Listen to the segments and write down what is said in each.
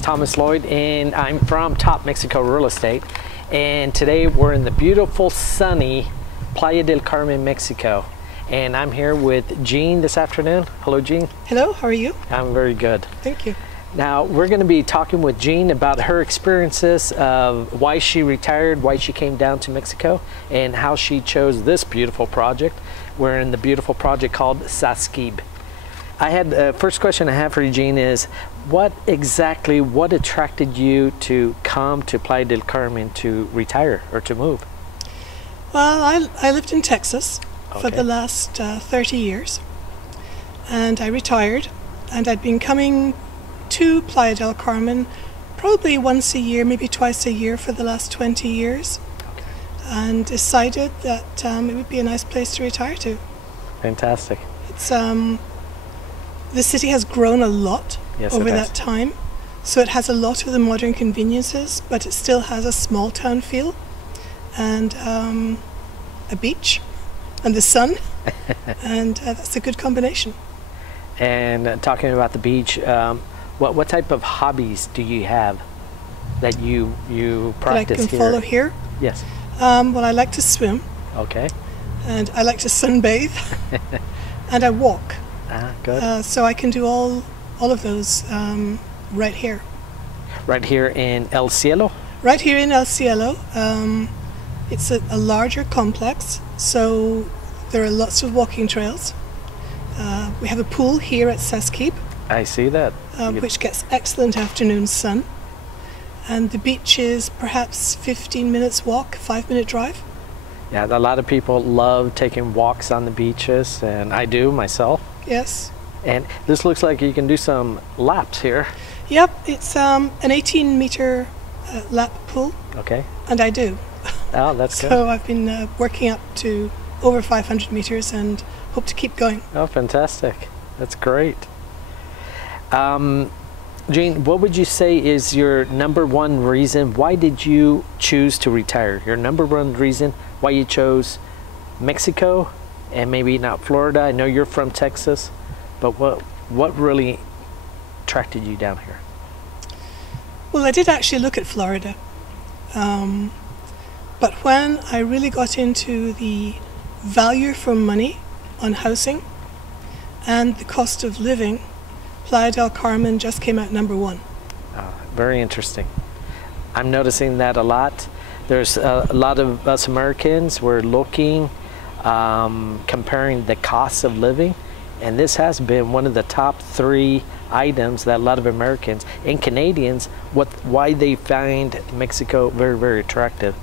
is Thomas Lloyd, and I'm from Top Mexico Real Estate. And today we're in the beautiful, sunny Playa del Carmen, Mexico. And I'm here with Jean this afternoon. Hello, Jean. Hello, how are you? I'm very good. Thank you. Now, we're going to be talking with Jean about her experiences of why she retired, why she came down to Mexico, and how she chose this beautiful project. We're in the beautiful project called Sasquib. I had the first question I have for you, Jean, is what attracted you to come to Playa del Carmen to retire or to move? Well, I lived in Texas for the last 30 years, and I retired, and I'd been coming to Playa del Carmen probably once a year, maybe twice a year for the last 20 years, and decided that it would be a nice place to retire to. Fantastic. It's the city has grown a lot over that time, so it has a lot of the modern conveniences, but it still has a small town feel, and a beach, and the sun, and that's a good combination. And talking about the beach, what type of hobbies do you have that you practice that I can follow here? Yes. Well, I like to swim. Okay. And I like to sunbathe, and I walk. Good. So I can do all of those right here. Right here in El Cielo? Right here in El Cielo. It's a larger complex, so there are lots of walking trails. We have a pool here at Sasquib. I see that. Which gets excellent afternoon sun. And the beach is perhaps 15 minutes walk, 5-minute drive. Yeah, a lot of people love taking walks on the beaches, and I do myself. Yes. And this looks like you can do some laps here. Yep, it's an 18-meter lap pool. Okay. And I do. Oh, that's good. So I've been working up to over 500 meters and hope to keep going. Oh, fantastic. That's great. Jean, what would you say is your number one reason? Why did you choose to retire? Your number one reason why you chose Mexico and maybe not Florida? I know you're from Texas, but what really attracted you down here? Well, I did actually look at Florida. But when I really got into the value for money on housing and the cost of living, Playa del Carmen just came out number one. Very interesting. I'm noticing that a lot. There's a lot of us Americans, we're looking, comparing the costs of living, and this has been one of the top 3 items that a lot of Americans and Canadians, why they find Mexico very, very attractive.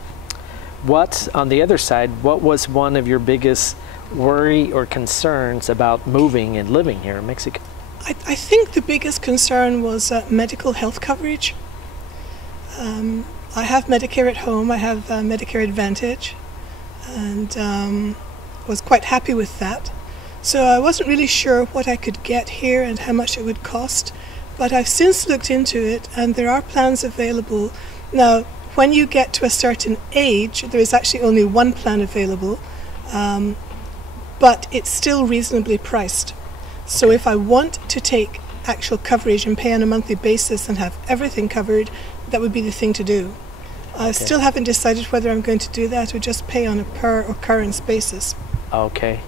On the other side, what was one of your biggest worry or concerns about moving and living here in Mexico? I think the biggest concern was medical health coverage. I have Medicare at home, I have Medicare Advantage, and was quite happy with that. So I wasn't really sure what I could get here and how much it would cost, but I've since looked into it and there are plans available. Now, when you get to a certain age, there is actually only one plan available, but it's still reasonably priced. So if I want to take actual coverage and pay on a monthly basis and have everything covered, that would be the thing to do. I still haven't decided whether I'm going to do that or just pay on a per occurrence basis. Okay.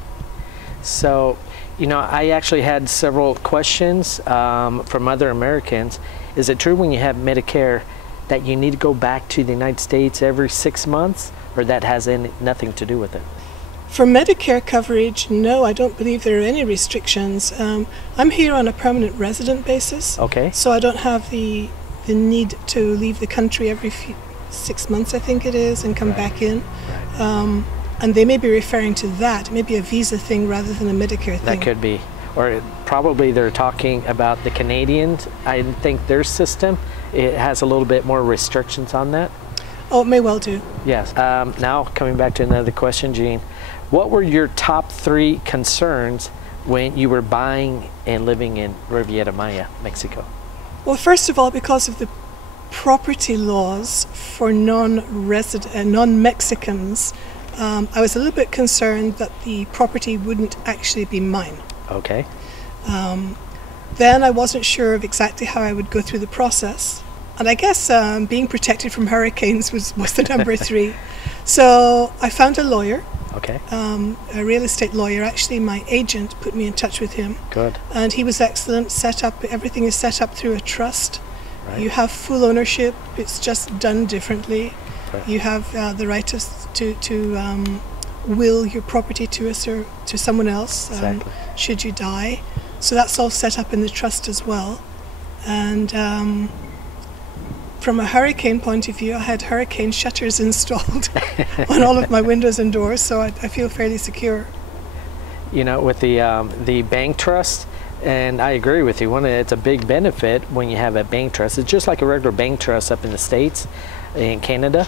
So, you know, I actually had several questions from other Americans. Is it true when you have Medicare that you need to go back to the United States every 6 months, or that has nothing to do with it? For Medicare coverage, no, I don't believe there are any restrictions. I'm here on a permanent resident basis, so I don't have the need to leave the country every 6 months, I think it is, and come back in. And they may be referring to that, maybe a visa thing rather than a Medicare thing. That could be. Or probably they're talking about the Canadians. I think their system, it has a little bit more restrictions on that. Oh, it may well do. Yes. Now, coming back to another question, Jean, what were your top 3 concerns when you were buying and living in Riviera Maya, Mexico? Well, first of all, because of the property laws for non-Mexicans, I was a little bit concerned that the property wouldn't actually be mine. Okay. Then I wasn't sure of exactly how I would go through the process. And I guess being protected from hurricanes was the number three. So I found a lawyer, Okay. a real estate lawyer. Actually, my agent put me in touch with him. Good. And he was excellent. Everything is set up through a trust. Right. You have full ownership. It's just done differently. Right. You have the right to will your property to someone else Exactly. should you die. So that's all set up in the trust as well. And from a hurricane point of view, I had hurricane shutters installed on all of my windows and doors, so I feel fairly secure. You know, with the bank trust, and I agree with you. It's a big benefit when you have a bank trust. It's just like a regular bank trust up in the States, in Canada.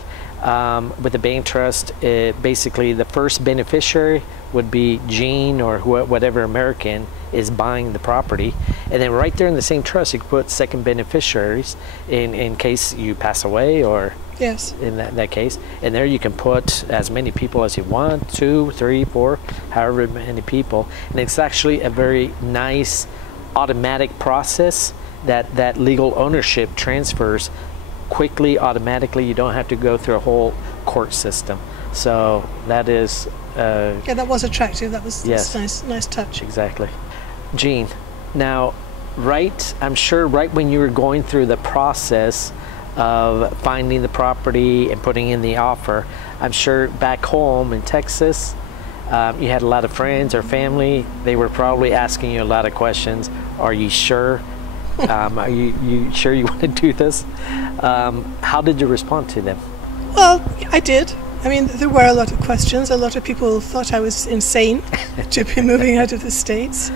With the bank trust, basically the first beneficiary would be Gene or whatever American is buying the property, and then right there in the same trust you can put second beneficiaries in case you pass away, or Yes. in that case, and there you can put as many people as you want, 2, 3, 4, however many people, and it's actually a very nice automatic process that legal ownership transfers quickly, automatically. You don't have to go through a whole court system. So that is Yeah, that was attractive. That's Yes. nice touch. exactly. Gene, now I'm sure right when you were going through the process of finding the property and putting in the offer, I'm sure back home in Texas, you had a lot of friends or family. They were probably asking you a lot of questions. Are you sure? Are you sure you want to do this? How did you respond to them? Well, I did. I mean, there were a lot of questions. A lot of people thought I was insane to be moving out of the States.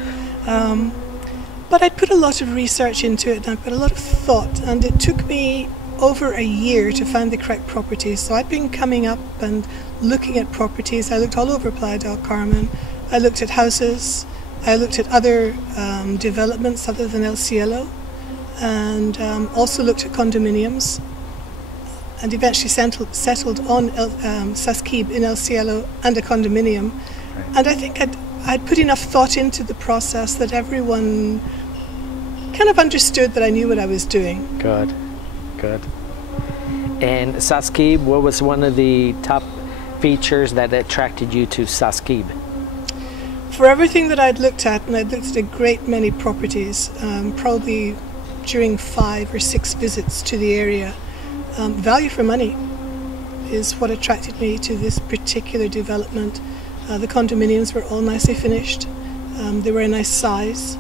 But I'd put a lot of research into it, and I put a lot of thought, and it took me over a year to find the correct properties. So I'd been coming up and looking at properties. I looked all over Playa del Carmen. I looked at houses. I looked at other developments other than El Cielo, and also looked at condominiums, and eventually settled on Sasquib in El Cielo and a condominium. Right. And I think I'd put enough thought into the process that everyone kind of understood that I knew what I was doing. Good. And Sasquib, what was one of the top features that attracted you to Sasquib? For everything that I'd looked at, and I'd looked at a great many properties, probably during 5 or 6 visits to the area, value for money is what attracted me to this particular development. The condominiums were all nicely finished. They were a nice size.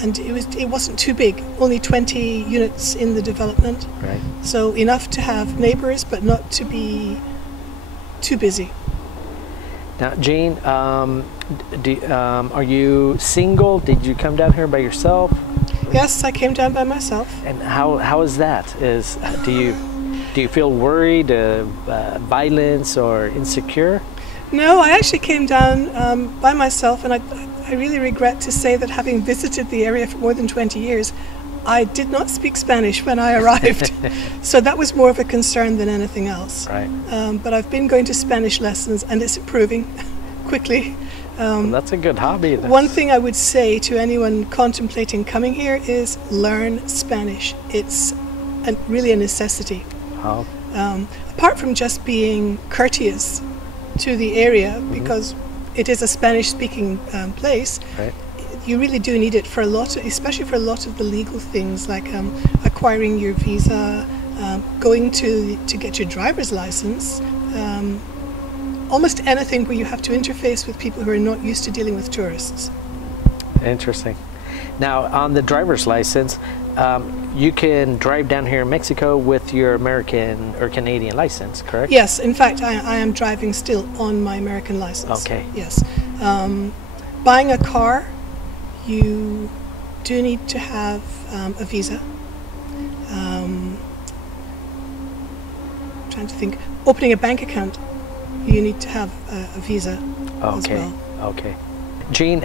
And it wasn't too big, only 20 units in the development. Right. So enough to have neighbors, but not to be too busy. Now, Gene, are you single? Did you come down here by yourself? Yes, I came down by myself. And how is that? Do you feel worried, violence, or insecure? No, I actually came down by myself, and I really regret to say that having visited the area for more than 20 years, I did not speak Spanish when I arrived. So that was more of a concern than anything else. Right. But I've been going to Spanish lessons, and it's improving quickly. Well, that's a good hobby. One thing I would say to anyone contemplating coming here is learn Spanish. It's really a necessity. Oh. Apart from just being courteous to the area, because it is a Spanish-speaking place, Right. you really do need it for especially for a lot of the legal things, like acquiring your visa, going to get your driver's license, almost anything where you have to interface with people who are not used to dealing with tourists. Interesting. Now, on the driver's license, you can drive down here in Mexico with your American or Canadian license, correct? Yes, in fact, I am driving still on my American license. Okay. Yes. Buying a car, you do need to have a visa. Trying to think. Opening a bank account, you need to have a visa as well. Okay. Gene,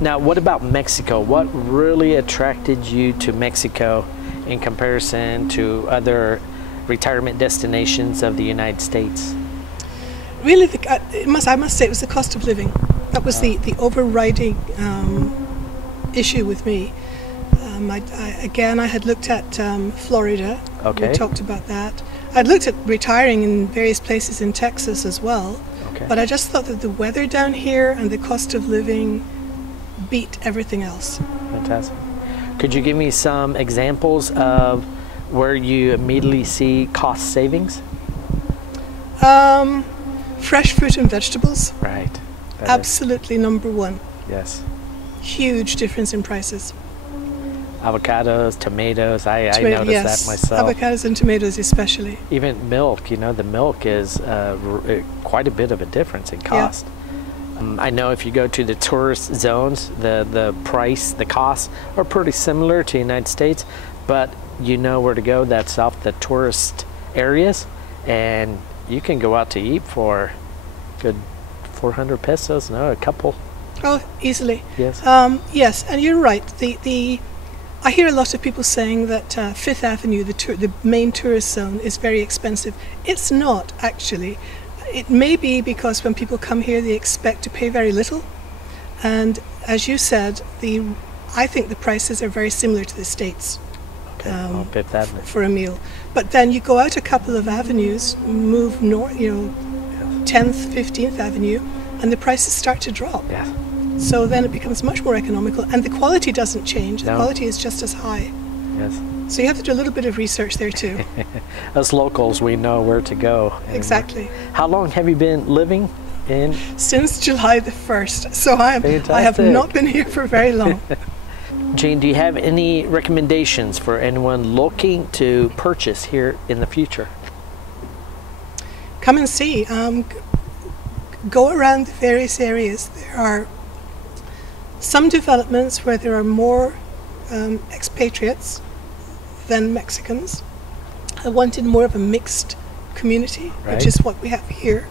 now what about Mexico? What really attracted you to Mexico in comparison to other retirement destinations of the United States? Really, I must say it was the cost of living. That was the overriding issue with me. Again, I had looked at Florida. Okay. We talked about that. I'd looked at retiring in various places in Texas as well. Okay. But I just thought that the weather down here and the cost of living beat everything else. Fantastic. Could you give me some examples of where you immediately see cost savings? Fresh fruit and vegetables. Right. That Absolutely number one. Yes. Huge difference in prices. Avocados, tomatoes, I noticed yes. that myself. Avocados and tomatoes especially. Even milk, the milk is quite a bit of a difference in cost. Yeah. I know if you go to the tourist zones, the price, the costs are pretty similar to the United States, but you know where to go. That's off the tourist areas, and you can go out to eat for good 400 pesos, no, a couple. Oh, easily. Yes. Yes, and you're right. I hear a lot of people saying that Fifth Avenue, the main tourist zone, is very expensive. It's not, actually. It may be because when people come here, they expect to pay very little. And as you said, I think the prices are very similar to the States. Okay. Fifth Avenue. For a meal. But then you go out a couple of avenues, move north, 10th, 15th Avenue, and the prices start to drop. Yeah. So then it becomes much more economical, and the quality doesn't change. The No. quality is just as high. Yes. So you have to do a little bit of research there too. Us locals, we know where to go. anymore. Exactly. How long have you been living in? Since July the 1st. So I have Fantastic. not been here for very long. Jane, do you have any recommendations for anyone looking to purchase here in the future? Come and see. Go around the various areas. There are some developments where there are more expatriates than Mexicans. I wanted more of a mixed community, Right. which is what we have here.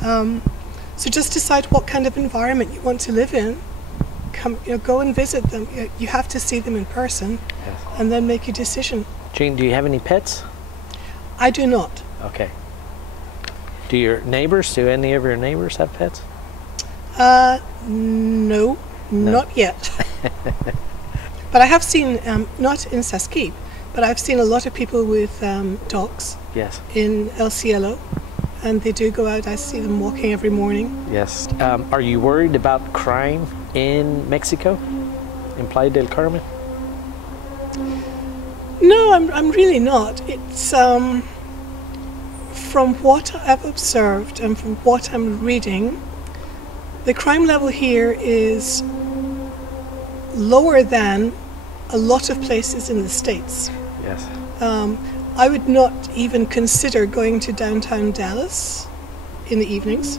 So just decide what kind of environment you want to live in. Go and visit them. You have to see them in person, Yes. and then make your decision. Jane, do you have any pets? I do not. Okay. Do any of your neighbors have pets? No, not yet. But I have seen, not in Saskeep, but I've seen a lot of people with dogs Yes. in El Cielo, and they do go out. I see them walking every morning. Yes. Are you worried about crime in Mexico, in Playa del Carmen? No, I'm really not. It's from what I've observed and from what I'm reading, the crime level here is lower than a lot of places in the States. Yes. I would not even consider going to downtown Dallas in the evenings.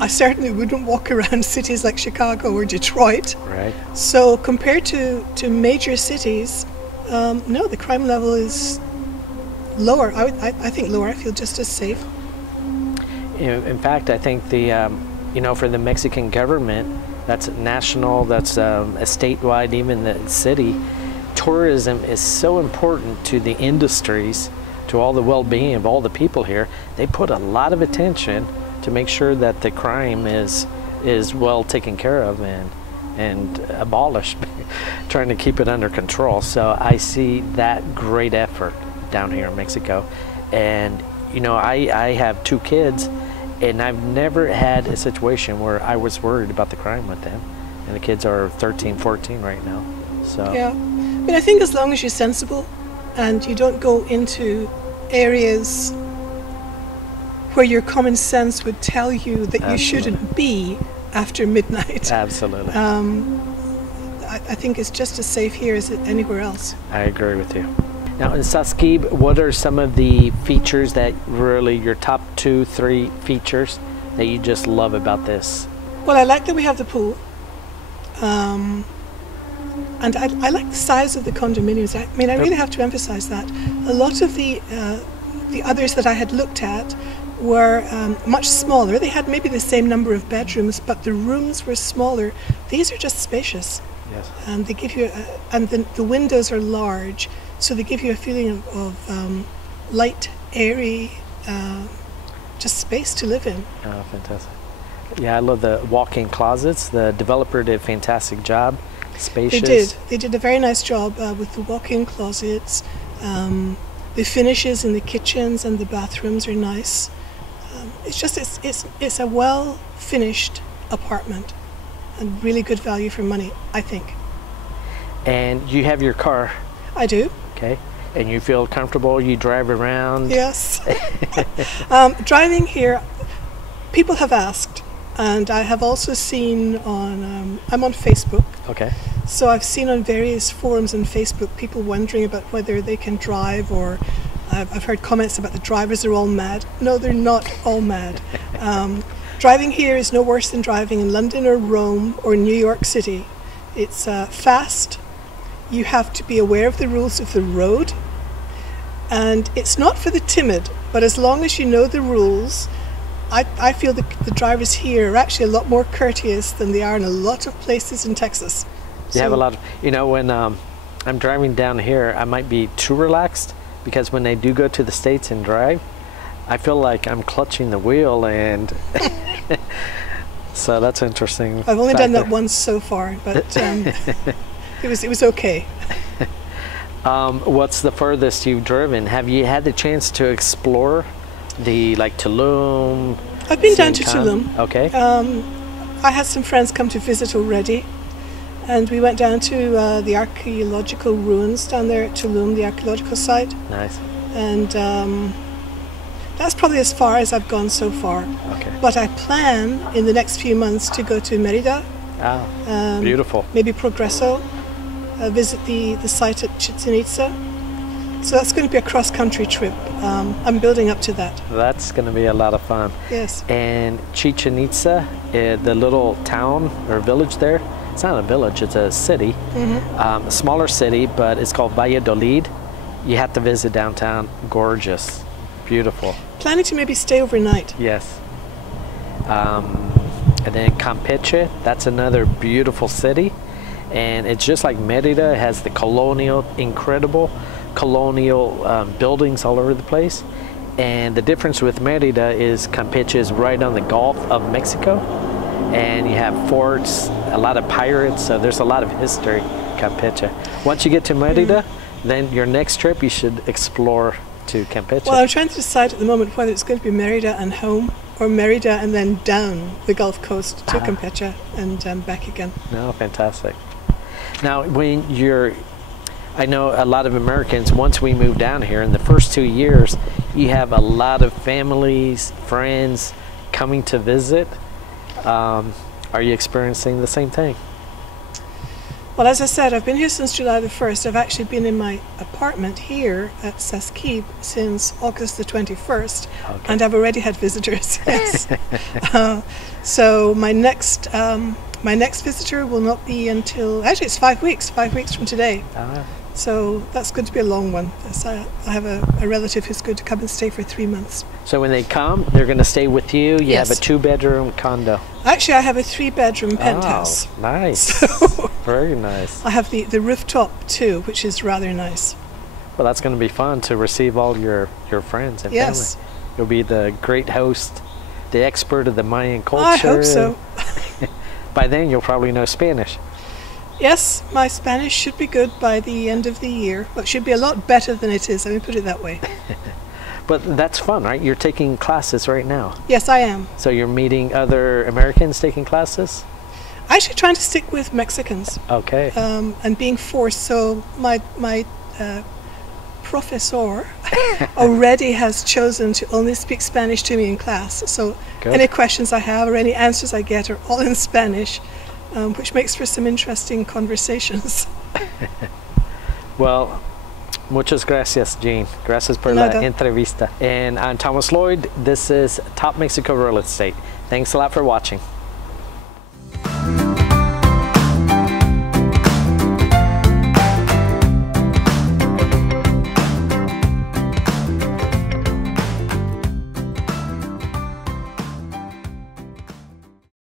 I certainly wouldn't walk around cities like Chicago or Detroit. Right. So compared to major cities, no, the crime level is lower. I think lower. I feel just as safe. In fact, I think for the Mexican government, that's national, that's a statewide, even the city, tourism is so important to the industries, to all the well-being of all the people here. They put a lot of attention to make sure that the crime is well taken care of and abolished, trying to keep it under control. So I see that great effort down here in Mexico. And I have 2 kids, and I've never had a situation where I was worried about the crime with them. And the kids are 13, 14 right now. So Yeah. But I think as long as you're sensible and you don't go into areas where your common sense would tell you that you shouldn't be after midnight. Absolutely. I think it's just as safe here as anywhere else. I agree with you. Now in Saskeep, what are some of the features that really, your top 2, 3 features that you just love about this? Well, I like that we have the pool. And I like the size of the condominiums. I mean, I really have to emphasize that. A lot of the others that I had looked at were much smaller. They had maybe the same number of bedrooms, but the rooms were smaller. These are just spacious. Yes. And they give you, and the windows are large, so they give you a feeling of light, airy, just space to live in. Oh, fantastic. Yeah, I love the walk-in closets. The developer did a fantastic job spacious? They did. They did a very nice job with the walk-in closets. The finishes in the kitchens and the bathrooms are nice. It's a well-finished apartment and really good value for money, I think. And you have your car. I do. Okay. And you feel comfortable? You drive around? Yes. Driving here, people have asked, and I have also seen on, I'm on Facebook. Okay. So I've seen on various forums on Facebook people wondering about whether they can drive, or I've heard comments about the drivers are all mad. No, they're not all mad. Driving here is no worse than driving in London or Rome or New York City. It's fast. You have to be aware of the rules of the road. And it's not for the timid, but as long as you know the rules, I feel that the drivers here are actually a lot more courteous than they are in a lot of places in Texas. You have a lot of, you know, when I'm driving down here, I might be too relaxed, because when they do go to the States and drive, I feel like I'm clutching the wheel, and so that's interesting. I've only done that once so far, but it was okay. What's the furthest you've driven? Have you had the chance to explore like Tulum? I've been down to Tulum. Okay. I had some friends come to visit already, and we went down to the archaeological ruins down there at Tulum, the archaeological site. Nice. And that's probably as far as I've gone so far. Okay. But I plan in the next few months to go to Merida. Ah, beautiful. Maybe Progreso, visit the site at Chichen Itza. So that's going to be a cross-country trip. I'm building up to that. That's going to be a lot of fun. Yes. And Chichen Itza, the little town or village there, it's not a village, it's a city, a smaller city, but it's called Valladolid. You have to visit downtown. Gorgeous, beautiful. Planning to maybe stay overnight. Yes. And then Campeche, that's another beautiful city. And it's just like Merida. It has the incredible colonial buildings all over the place. And the difference with Merida is Campeche is right on the Gulf of Mexico. And you have forts, a lot of pirates, so there's a lot of history in Campeche. Once you get to Merida, then your next trip you should explore to Campeche. Well, I'm trying to decide at the moment whether it's going to be Merida and home, or Merida and then down the Gulf Coast to Campeche and back again. No, fantastic. Now, I know a lot of Americans, once we moved down here, in the first 2 years, you have a lot of families, friends coming to visit. Are you experiencing the same thing? Well, as I said, I've been here since July the 1st. I've actually been in my apartment here at Saskeep since August the 21st, and I've already had visitors. Yes. So my next visitor will not be until, actually it's 5 weeks from today. So that's going to be a long one. I have a relative who's going to come and stay for 3 months. So when they come, they're going to stay with you? You Yes. have a 2-bedroom condo? Actually, I have a 3-bedroom penthouse. Oh, nice. So very nice. I have the rooftop too, which is rather nice. Well, that's going to be fun to receive all your friends and Yes. family. You'll be the great host, the expert of the Mayan culture. I hope so. By then, you'll probably know Spanish. Yes, my Spanish should be good by the end of the year. Well, it should be a lot better than it is, let me put it that way. But that's fun, right? You're taking classes right now. Yes, I am. So you're meeting other Americans taking classes? Actually trying to stick with Mexicans. Okay. And being forced. So my professor already has chosen to only speak Spanish to me in class. So Good. Any questions I have or any answers I get are all in Spanish, which makes for some interesting conversations. Well, muchas gracias, Jean. Gracias por la entrevista. And I'm Thomas Lloyd. This is Top Mexico Real Estate. Thanks a lot for watching.